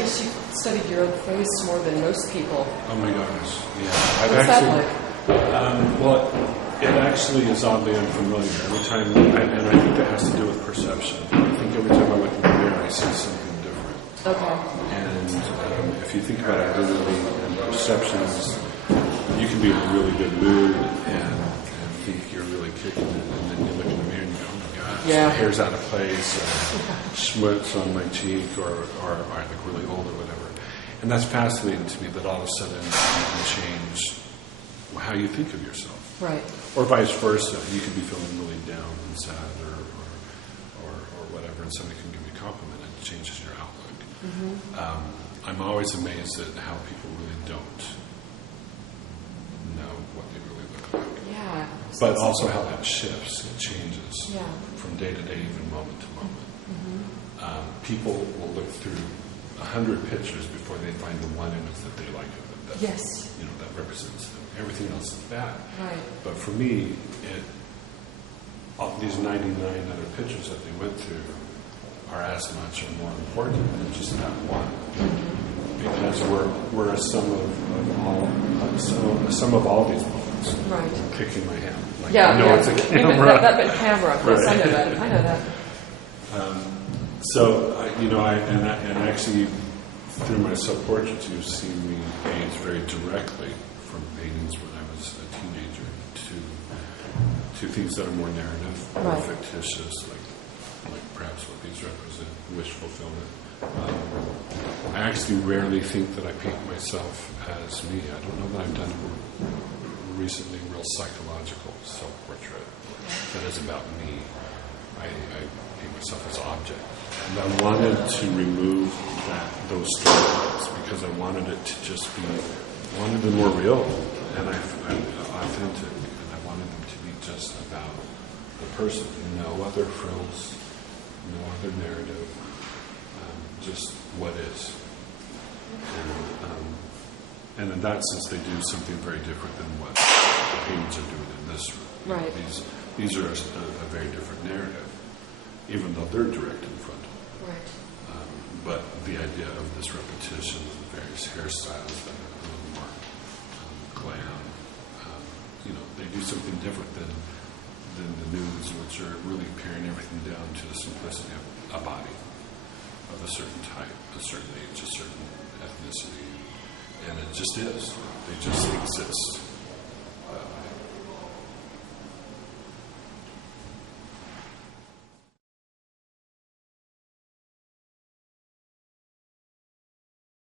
guess you studied your own face more than most people. Oh my gosh, yeah. What's that like? Well, it actually is oddly unfamiliar. Every time, and I think that has to do with perception. I think every time I look in the mirror, I see something different. Okay. And if you think about identity and perceptions, you can be in a really good mood and think you're really kicking it, and then you look in the mirror and you go, oh my gosh, yeah. my hair's out of place, schmutz on my cheek, or I look really old or whatever. And that's fascinating to me that all of a sudden you can change how you think of yourself. Right. Or vice versa. You could be feeling really down and sad or whatever, and somebody can give you a compliment and it changes your outlook. Mm-hmm. I'm always amazed at how people really don't know what they really look like. Yeah. But also how that shifts, it changes from day to day, even moment to moment. Mm-hmm. People will look through 100 pictures before they find the one image that they like of it. That, yes. That represents them. Everything else is bad. Right. But for me, these 99 other pictures that they went through are as much or more important than just that one. Mm-hmm. Because we're a sum of all these moments. Right. Kicking my hand. Like, It's a camera. That meant camera. Of course, Right. I know that. And actually, through my self-portraits, you've seen me age very directly from paintings when I was a teenager to things that are more narrative, more fictitious, like perhaps what these represent, wish fulfillment. I actually rarely think that I paint myself as me. I don't know that I've done recently real psychological self-portrait that is about me. I paint myself as object. And I wanted to remove those stereotypes because I wanted it to just be, wanted them more real and authentic, and I wanted them to be just about the person. No other frills, no other narrative, just what is. And in that sense, they do something very different than what the paintings are doing in this room. Right. These are a very different narrative, even though they're direct and frontal. Right. But the idea of this repetition of the various hairstyles that are a little more glam, they do something different than the nudes, which are really paring everything down to the simplicity of a body of a certain type, a certain age, a certain ethnicity, and it just is. They just exist.